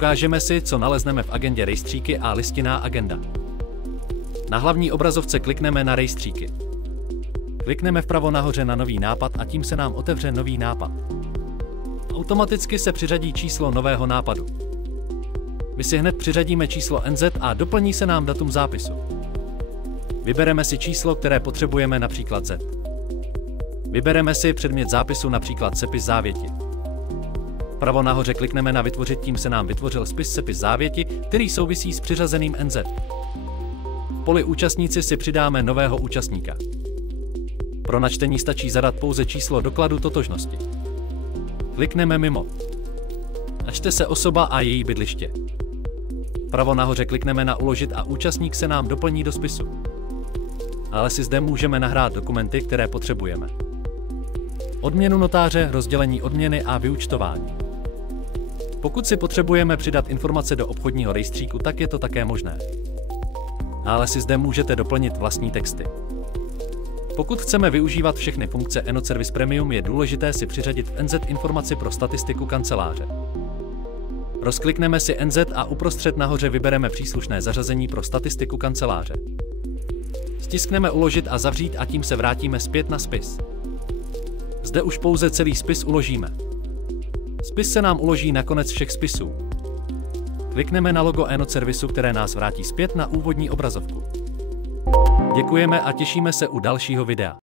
Ukážeme si, co nalezneme v agendě rejstříky a listinná agenda. Na hlavní obrazovce klikneme na rejstříky. Klikneme vpravo nahoře na nový nápad a tím se nám otevře nový nápad. Automaticky se přiřadí číslo nového nápadu. My si hned přiřadíme číslo NZ a doplní se nám datum zápisu. Vybereme si číslo, které potřebujeme, například Z. Vybereme si předmět zápisu, například sepis závěti. Vpravo nahoře klikneme na vytvořit, tím se nám vytvořil spis sepis závěti, který souvisí s přiřazeným NZ. V poli účastníci si přidáme nového účastníka. Pro načtení stačí zadat pouze číslo dokladu totožnosti. Klikneme mimo. Načte se osoba a její bydliště. Vpravo nahoře klikneme na uložit a účastník se nám doplní do spisu. Ale si zde můžeme nahrát dokumenty, které potřebujeme. Odměnu notáře, rozdělení odměny a vyúčtování. Pokud si potřebujeme přidat informace do obchodního rejstříku, tak je to také možné. Ale si zde můžete doplnit vlastní texty. Pokud chceme využívat všechny funkce EnotService Premium, je důležité si přiřadit NZ informaci pro statistiku kanceláře. Rozklikneme si NZ a uprostřed nahoře vybereme příslušné zařazení pro statistiku kanceláře. Stiskneme uložit a zavřít a tím se vrátíme zpět na spis. Zde už pouze celý spis uložíme. Spis se nám uloží na konec všech spisů. Klikneme na logo EnotService, které nás vrátí zpět na úvodní obrazovku. Děkujeme a těšíme se u dalšího videa.